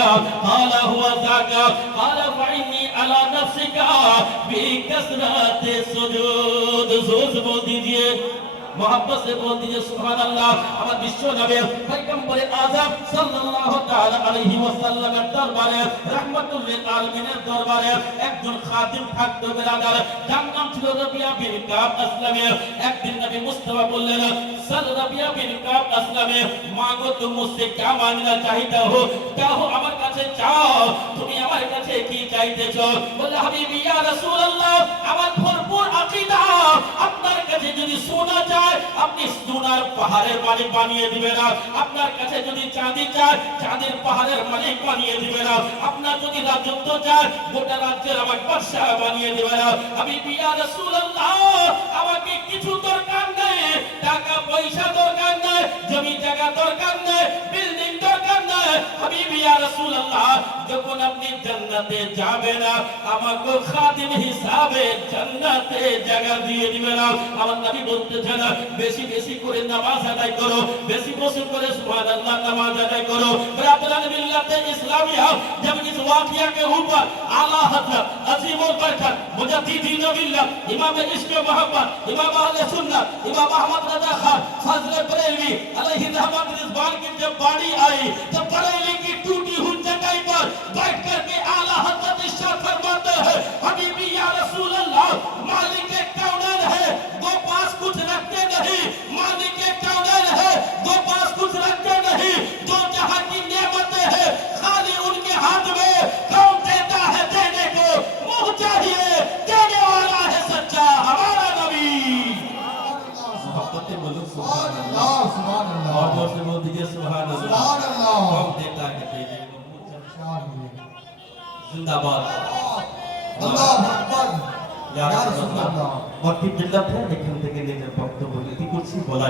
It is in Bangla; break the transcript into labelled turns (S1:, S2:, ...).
S1: قال هو ذاك قال فإني على نفسك بكثرة السجود زوز بول دیجئے मोहब्बत से बोल दीजिए আমার বিশ্ব নবী পয়গম্বরে আযম সাল্লাল্লাহু তাআলা আলাইহি ওয়াসাল্লামের দরবারে রাহমাতুল লিল আলামিনের দরবারে একজন খাদিম থাকতো বিরাদার যার নাম ছিল রবিয়া বিন কাব আসলামী। একদিন নবী মুস্তাফা বললেন সাল রবিয়া বিন কাব আসলামী, মাগো তুমি মুঝসে क्या मांगना चाहता हो क्या আমার কাছে চাও। তুমি আমার কাছে কি চাইতেছো? বলে, হাবিবি ইয়া রাসূলুল্লাহ, আমার ভরপুর আকীদা। আপনি সোনার পাহাড়ের মালিক বানিয়ে দিবে না। আপনার কাছে যদি চাঁদি চায়, চাঁদের পাহাড়ের মালিক বানিয়ে দিবে না। আপনার যদি রাজত্ব চায়, গোটা রাজ্যের আমার বাদশাহ বানিয়ে দিবে না। আমি বিয়া রাসূলুল্লাহ, আমাকে কিছু দরকার নেই টাকা পয়সা দরকার নেই জমি জায়গা দরকার যখন আপনি জান্নাতে যাবেন আমাকে খাদিম হিসাবে জান্নাতে জায়গা দিয়ে দিবেন আমার নবী বলতেছেন বেশি বেশি করে নামাজ আদায় করো, বেশি বেশি করে সুবহানাল্লাহ নামাজ আদায় করো। ব্রাদারান মিল্লাতে যেমন ইস ওয়াকিয়া কে আলা হযরত बरकत मुजद्दिदीन बिल्लाह इमाम इश्क मोहब्बत इमाम अहले सुन्नत इमाम अहमद रजा खान फजल बरेलवी अलैहि रहमत रिजवान की जब बाड़ी आई तब बरेली की टूटी सुभान अल्लाह
S2: सुभान अल्लाह
S1: कौन देता है देने को मुंह चाहिए जिंदाबाद
S2: अल्लाह अकबर
S1: या
S2: या
S1: रसूलुल्लाह
S2: रसूलुल्लाह
S1: বক্তব্য এখান থেকে নিজের বক্তব্য নীতি করছি বলা